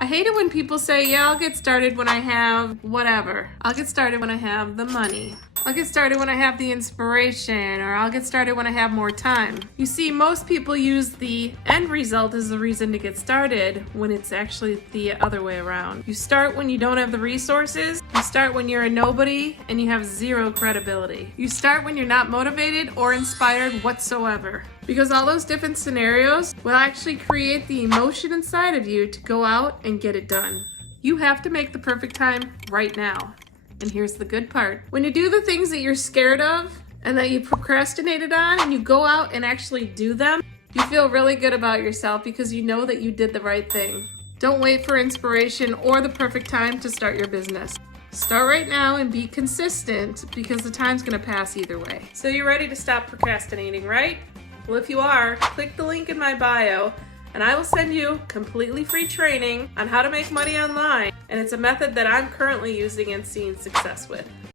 I hate it when people say, yeah, I'll get started when I have whatever. I'll get started when I have the money. I'll get started when I have the inspiration, or I'll get started when I have more time. You see, most people use the end result as the reason to get started when it's actually the other way around. You start when you don't have the resources. You start when you're a nobody and you have zero credibility. You start when you're not motivated or inspired whatsoever. Because all those different scenarios will actually create the emotion inside of you to go out and get it done. You have to make the perfect time right now. And here's the good part. When you do the things that you're scared of and that you procrastinated on and you go out and actually do them, you feel really good about yourself because you know that you did the right thing. Don't wait for inspiration or the perfect time to start your business. Start right now and be consistent because the time's gonna pass either way. So you're ready to stop procrastinating, right? Well, if you are, click the link in my bio and I will send you completely free training on how to make money online. And it's a method that I'm currently using and seeing success with.